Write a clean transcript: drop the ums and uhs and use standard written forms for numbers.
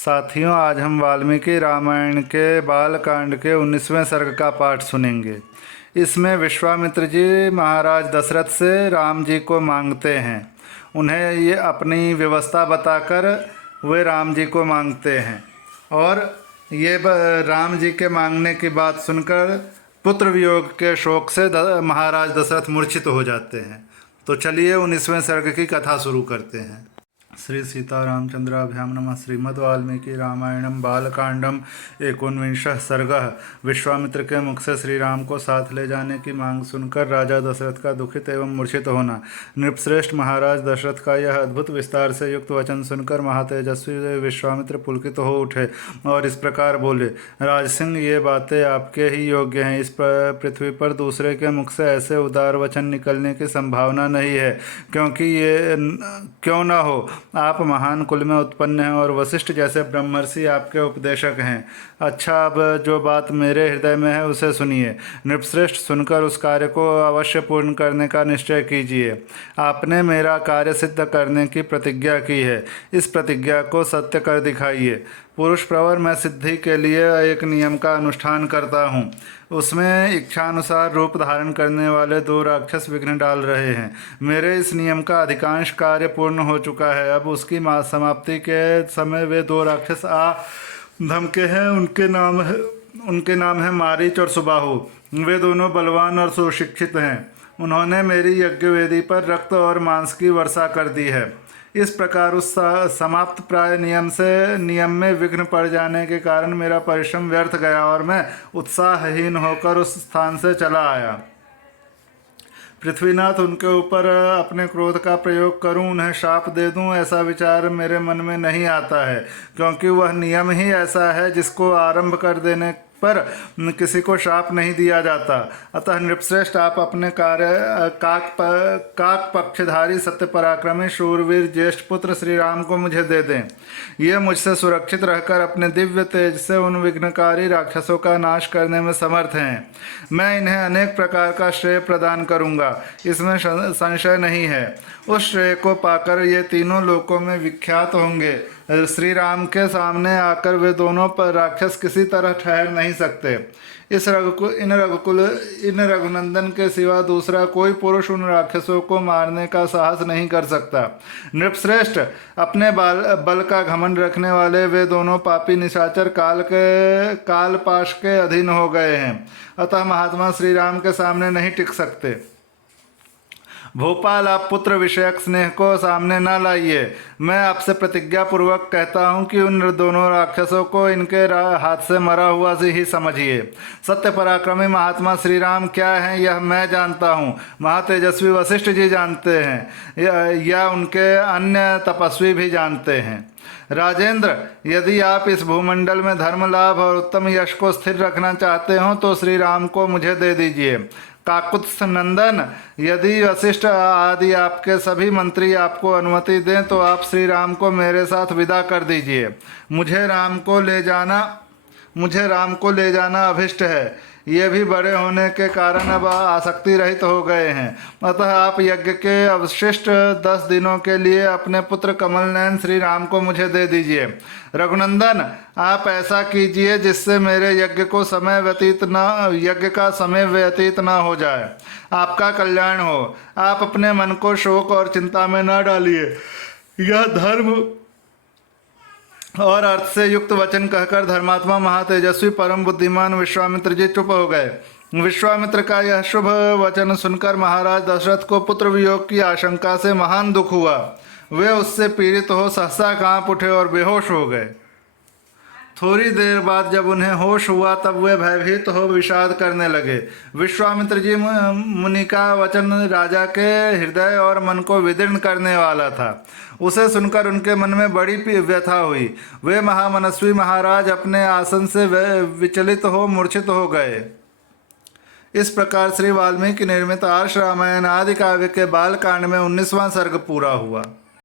साथियों, आज हम वाल्मीकि रामायण के बालकांड के 19वें सर्ग का पाठ सुनेंगे। इसमें विश्वामित्र जी महाराज दशरथ से राम जी को मांगते हैं। उन्हें ये अपनी व्यवस्था बताकर वे राम जी को मांगते हैं और ये राम जी के मांगने की बात सुनकर पुत्र वियोग के शोक से महाराज दशरथ मूर्छित हो जाते हैं। तो चलिए 19वें सर्ग की कथा शुरू करते हैं। श्री सीतारामचंद्राभ्याम नमः। श्रीमद् वाल्मीकि रामायणम बालकांडम 19वां सर्गः। विश्वामित्र के मुख से श्री राम को साथ ले जाने की मांग सुनकर राजा दशरथ का दुखित एवं मूर्छित होना। नृपश्रेष्ठ महाराज दशरथ का यह अद्भुत विस्तार से युक्त वचन सुनकर महातेजस्वी विश्वामित्र पुलकित हो उठे और इस प्रकार बोले, राजसिंह, ये बातें आपके ही योग्य हैं। इस पृथ्वी पर दूसरे के मुख से ऐसे उदार वचन निकलने की संभावना नहीं है, क्योंकि ये क्यों न हो, आप महान कुल में उत्पन्न हैं और वशिष्ठ जैसे ब्रह्मर्षि आपके उपदेशक हैं। अच्छा, अब जो बात मेरे हृदय में है उसे सुनिए। नृपश्रेष्ठ, सुनकर उस कार्य को अवश्य पूर्ण करने का निश्चय कीजिए। आपने मेरा कार्य सिद्ध करने की प्रतिज्ञा की है, इस प्रतिज्ञा को सत्य कर दिखाइए। पुरुष प्रवर मैं सिद्धि के लिए एक नियम का अनुष्ठान करता हूँ। उसमें इच्छानुसार रूप धारण करने वाले 2 राक्षस विघ्न डाल रहे हैं। मेरे इस नियम का अधिकांश कार्य पूर्ण हो चुका है। अब उसकी समाप्ति के समय वे 2 राक्षस आ धमके हैं। उनके नाम है मारीच और सुबाहु। वे दोनों बलवान और सुशिक्षित हैं। उन्होंने मेरी यज्ञ वेदी पर रक्त और मांस की वर्षा कर दी है। इस प्रकार उस समाप्त प्राय नियम में विघ्न पड़ जाने के कारण मेरा परिश्रम व्यर्थ गया और मैं उत्साहहीन होकर उस स्थान से चला आया। पृथ्वीनाथ, उनके ऊपर अपने क्रोध का प्रयोग करूं, उन्हें शाप दे दूं, ऐसा विचार मेरे मन में नहीं आता है, क्योंकि वह नियम ही ऐसा है जिसको आरंभ कर देने पर किसी को शाप नहीं दिया जाता। अतः नृपश्रेष्ठ, आप अपने काक पक्षधारी सत्य पराक्रमी शूरवीर ज्येष्ठ पुत्र श्री राम को मुझे दे दें। ये मुझसे सुरक्षित रहकर अपने दिव्य तेज से उन विघ्नकारी राक्षसों का नाश करने में समर्थ हैं। मैं इन्हें अनेक प्रकार का श्रेय प्रदान करूंगा, इसमें संशय नहीं है। उस श्रेय को पाकर ये तीनों लोकों में विख्यात होंगे। श्री राम के सामने आकर वे दोनों पर राक्षस किसी तरह ठहर नहीं सकते। इन रघुनंदन के सिवा दूसरा कोई पुरुष उन राक्षसों को मारने का साहस नहीं कर सकता। नृपश्रेष्ठ, अपने बल का घमंड रखने वाले वे दोनों पापी निशाचर काल पाश के अधीन हो गए हैं, अतः महात्मा श्री राम के सामने नहीं टिक सकते। भोपाल, आप पुत्र विषयक स्नेह को सामने न लाइए। मैं आपसे प्रतिज्ञा पूर्वक कहता हूं कि उन दोनों राक्षसों को इनके हाथ से मरा हुआ से ही समझिए। सत्य पराक्रमी महात्मा श्री राम क्या हैं यह मैं जानता हूं, महातेजस्वी वशिष्ठ जी जानते हैं, या उनके अन्य तपस्वी भी जानते हैं। राजेंद्र, यदि आप इस भूमंडल में धर्म लाभ और उत्तम यश को स्थिर रखना चाहते हो तो श्री राम को मुझे दे दीजिए। काकुत्स्थ नंदन, यदि वशिष्ठ आदि आपके सभी मंत्री आपको अनुमति दें तो आप श्री राम को मेरे साथ विदा कर दीजिए। मुझे राम को ले जाना अभिष्ट है। ये भी बड़े होने के कारण अब आसक्ति रहित हो गए हैं। अतः आप यज्ञ के अवशिष्ट 10 दिनों के लिए अपने पुत्र कमल नयन श्री राम को मुझे दे दीजिए। रघुनंदन, आप ऐसा कीजिए जिससे मेरे यज्ञ का समय व्यतीत न हो जाए। आपका कल्याण हो। आप अपने मन को शोक और चिंता में न डालिए। यह धर्म और अर्थ से युक्त वचन कहकर धर्मात्मा महातेजस्वी परम बुद्धिमान विश्वामित्र जी चुप हो गए। विश्वामित्र का यह शुभ वचन सुनकर महाराज दशरथ को पुत्र वियोग की आशंका से महान दुख हुआ। वे उससे पीड़ित हो सहसा कांप उठे और बेहोश हो गए। थोड़ी देर बाद जब उन्हें होश हुआ तब वे भयभीत हो विषाद करने लगे। विश्वामित्र जी मुनि का वचन राजा के हृदय और मन को विदीर्ण करने वाला था। उसे सुनकर उनके मन में बड़ी व्यथा हुई। वे महामनस्वी महाराज अपने आसन से विचलित हो मूर्छित हो गए। इस प्रकार श्री वाल्मीकि निर्मित आर्ष रामायण आदि काव्य के बालकांड में 19वां सर्ग पूरा हुआ।